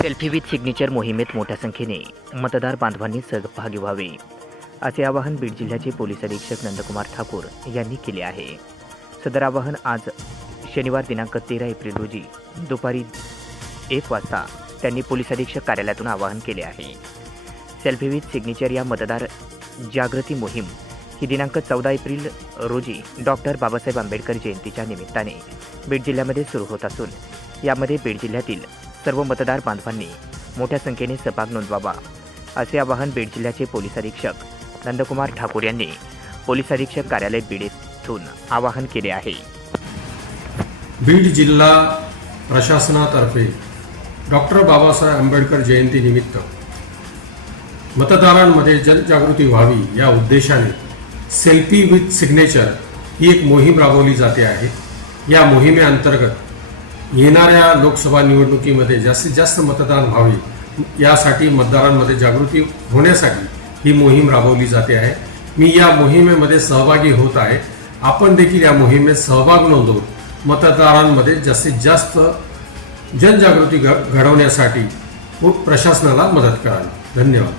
Selfie with signature मोहिमेत मोठ्या संख्येने मतदार बांधवांनी सहभागी व्हावे असे आवाहन बीड जिल्ह्याचे पोलीस अधीक्षक नंदकुमार ठाकूर यांनी केले आहे. सदर आवाहन आज शनिवार दिनांक तेरा एप्रिल रोजी दुपारी एक वाजता त्यांनी पोलीस अधीक्षक कार्यालयातून आवाहन केले आहे. सेल्फी विथ सिग्नेचर या मतदार जागृती मोहीम ही दिनांक चौदा एप्रिल रोजी डॉक्टर बाबासाहेब आंबेडकर जयंतीच्या निमित्ताने बीड जिल्ह्यामध्ये सुरू होत असून यामध्ये बीड जिल्ह्यातील सर्व मतदार बांधवांनी मोठ्या संख्येने सहभाग नोंदवावा असे आवाहन बीड जिल्ह्याचे पोलीस अधीक्षक नंदकुमार ठाकूर यांनी पोलीस अधीक्षक कार्यालय बीड येथून आवाहन केले आहे. बीड जिल्हा प्रशासनातर्फे डॉक्टर बाबासाहेब आंबेडकर जयंतीनिमित्त मतदारांमध्ये जनजागृती व्हावी या उद्देशाने सेल्फी विथ सिग्नेचर ही एक मोहीम राबवली जाते आहे. या मोहिमेअंतर्गत येणाऱ्या लोकसभा निवडणुकीमध्ये जास्तीत जास्त मतदान व्हावे यासाठी मतदारांमध्ये जागृती होण्यासाठी ही मोहीम राबवली जाते आहे. मी या मोहिमेमध्ये सहभागी होत आहे. आपण देखील या मोहिमेत सहभाग नोंदवून मतदारांमध्ये जास्तीत जास्त जनजागृती घ- घडवण्यासाठी प्रशासनाला मदत करावी. धन्यवाद.